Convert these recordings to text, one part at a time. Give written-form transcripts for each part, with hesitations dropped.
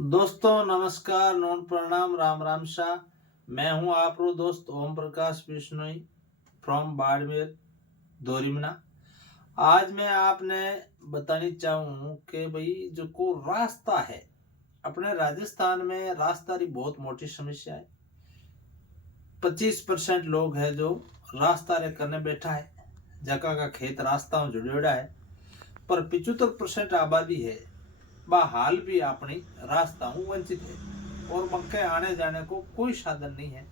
दोस्तों नमस्कार, नोन प्रणाम, राम राम शाह। मैं हूं आपरो दोस्त ओम प्रकाश बिश्नोई फ्रॉम बाड़मेर दोरीमना। आज मैं आपने बतानी चाहूँ कि भाई जो को रास्ता है अपने राजस्थान में, रास्ता की बहुत मोटी समस्या है। 25% लोग है जो रास्ता रे करने बैठा है, जगह का खेत रास्ता में जुड़ेड़ा है। पर 75% आबादी है वह हाल भी अपनी रास्ता हूँ वंचित है और मक्के आने जाने को कोई साधन नहीं है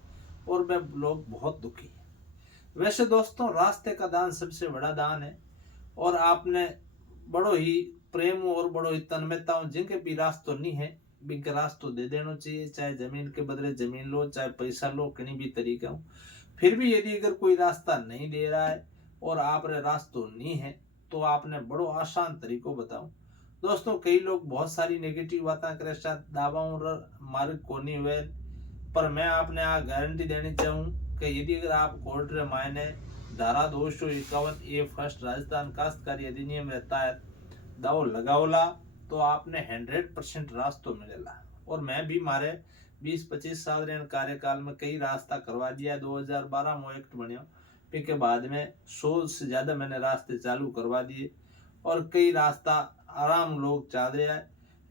और वे लोग बहुत दुखी है। वैसे दोस्तों, रास्ते का दान सबसे बड़ा दान है और आपने बड़ो ही प्रेम और बड़ो ही तन्मयता हूँ जिनके भी रास्तो नहीं है बिनके रास्तो दे देना चाहिए। चाहे जमीन के बदले जमीन लो, चाहे पैसा लो, कहीं भी तरीका हो। फिर भी यदि अगर कोई रास्ता नहीं दे रहा है और आप रे रास्तो नहीं है तो आपने बड़ो आसान तरीको बताऊं। दोस्तों, कई लोग बहुत सारी नेगेटिव बातें करे, दावाओं मार्ग को नहीं हुए, पर मैं आपने आ गारंटी देनी चाहूँ कि यदि अगर आप कोर्ट रे मायने धारा 251 ए फर्स्ट राजस्थान काश्तकारी अधिनियम रहता है दाव लगावला तो आपने 100% रास्ता मिलेला। और मैं भी मारे 20-25 साल रे कार्यकाल में कई रास्ता करवा दिया। 2012 में एक्ट बनियो, फिर के बाद में 100 से ज्यादा मैंने रास्ते चालू करवा दिए और कई रास्ता आराम लोग चाह रहे हैं।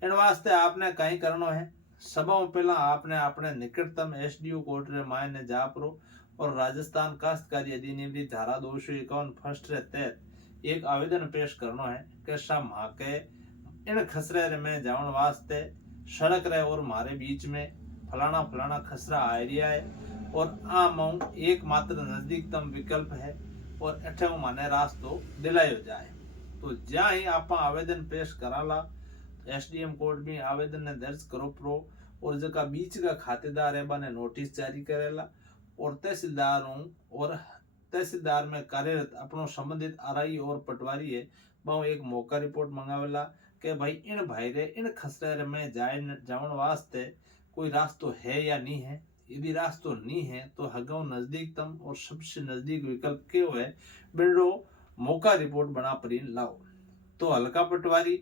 इन वास्ते आपने कहीं करना है, सबों पहला आपने अपने निकटतम एसडीओ कोर्ट रे मायने जा परो और राजस्थान काश्तकारी अधिनियम की धारा 251 फर्स्ट रे तहत एक आवेदन पेश करना है कि सा माँ के इन खसरे में जावन वास्ते सड़क रहे और मारे बीच में फलाना फलाना खसरा आ रहा है और आम एकमात्र नजदीकतम विकल्प है और अठे माने रास्तो दिलायो जाए। तो ज्या ही आप आवेदन पेश कराला एसडीएम कोर्ट में आवेदन ने दर्ज करो प्रो और जका बीच का खातेदार है बने नोटिस जारी करेला और तहसीलदार में कार्यरत अपनो संबंधित आरआई और पटवारी है वो एक मौका रिपोर्ट मंगावेला कि भाई इन भाई रे इन खसरे में जावन वास्ते कोई रास्तो है या नहीं है। यदि रास्तो नहीं है तो हगाओ नजदीकतम और सबसे नजदीक विकल्प क्यों है बिल्डो मौका रिपोर्ट बना परी लाओ। तो हल्का पटवारी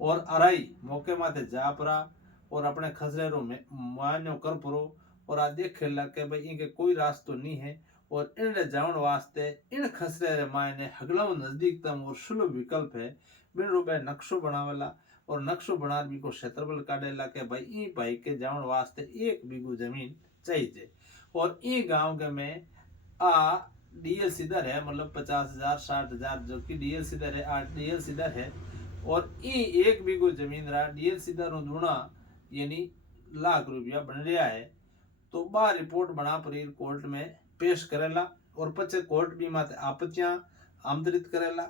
और अराई मौके माते जा परा और अपने खसरेरो में मुआयनो कर परो और आ देख ला के भाई इनके कोई रास्तो नहीं है और इन जावन वास्ते इन खसरे मायने हगलाओ नजदीकतम और सुलभ विकल्प है। बिन रूपे नक्शो बनावेला और नक्शो बना भी को क्षेत्रफल काटेला के भाई ई भाई के जावन वास्ते 1 बीघू जमीन चाहिए और ई गांव के में आ डीएल सीधर है, मतलब 50,000 60,000 जो कि डीएल सीधर है, 8 डीएल सीधर है और ई 1 बीघू जमीन रहा डीएल सीधर दूना यानी लाख रुपया बन रहा है। तो बा रिपोर्ट बना पर कोर्ट में पेश करेला और पचे कोर्ट भी माते आपत्तियां आमंत्रित करेला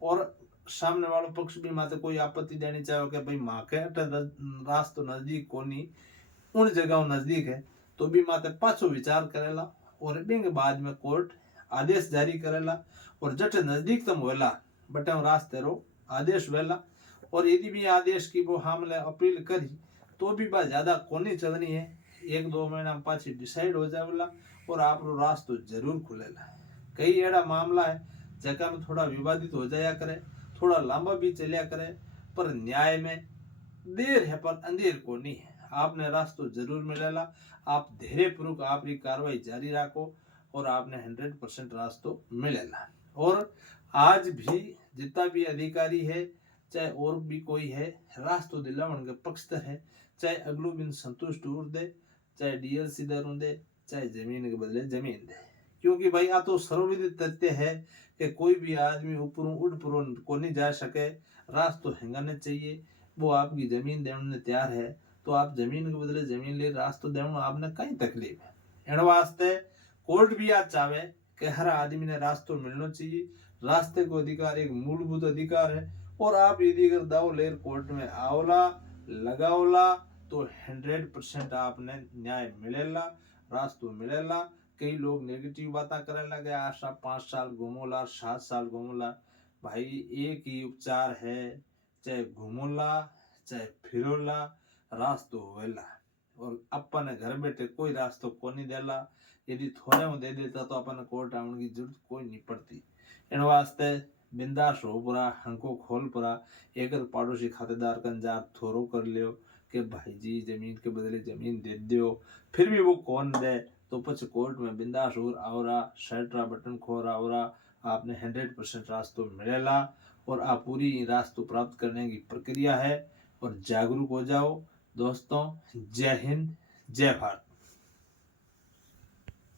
और सामने वालो पक्ष भी माते कोई आपत्ति देनी चाहे कि भाई माँ के रास्तो नजदीक कोनी उन जगहों नजदीक है तो भी माते पाछो विचार करेला और बिंग बाद में कोर्ट आदेश जारी करेला और जट नजदीकतम होएला बटे रास्ते रो आदेश वेला। और यदि भी आदेश की वो हमले अपील करी तो भी बा ज्यादा कोनी चलनी है, 1-2 महीना में पाछी डिसाइड हो जावेला और आप रास्तो जरूर खुलेला। कई एड़ा मामला है जगह में थोड़ा विवादित हो जाया करे, थोड़ा लंबा भी चलिया करे, पर न्याय में देर है पर अंधेर को नहीं है। आपने रास्तो जरूर मिलेला, आप धैर्य पूर्वक आपकी कार्रवाई जारी रखो और आपने 100% रास्तो मिलेला। और आज भी जितना भी अधिकारी है चाहे और भी कोई है रास्तो दिलावन के पक्षधर है, चाहे अगलो बिन संतुष्ट हो दे, चाहे डीएलसी दर दे, चाहे जमीन के बदले जमीन दे। क्योंकि भाई आ तो सर्वविदित तथ्य है कि कोई भी आदमी ऊपर उड़ पर को नहीं जा सके, रास्तो हिंगाने चाहिए। वो आपकी जमीन देने तैयार है तो आप जमीन के बदले जमीन ले रास्तो देना आपने कई तकलीफ है। इन वास्ते कोर्ट भी आज चाहे कि हर आदमी ने रास्तो मिलना चाहिए। रास्ते को अधिकार एक मूलभूत अधिकार है और आप यदि अगर दाव लेर कोर्ट में आओला लगाओला तो 100% आपने न्याय मिलेला, रास्तो मिलेला। कई लोग नेगेटिव बातें करे लगे, आशा 5 साल घूमोला 7 साल घूमोला। भाई एक ही उपचार है, चाहे घूमोला चाहे फिरोला रास्तो होवेला और अपन घर बैठे कोई रास्तो को नहीं देला। यदि थोड़े में दे देता तो अपन कोर्ट आने की जरूरत कोई नहीं पड़ती। इन वास्ते बिंदास हो पूरा हंको खोल पूरा एक पड़ोसी खातेदार कंजार थोरो कर लियो कि भाई जी जमीन के बदले जमीन दे दो, फिर भी वो कौन दे, तो पछ कोर्ट में बिंदास और आवरा शर्ट रा बटन खोर आवरा आपने 100% रास्तों मिलेला और आप पूरी रास्तों प्राप्त करने की प्रक्रिया है। और जागरूक हो जाओ दोस्तों। जय हिंद, जय भारत।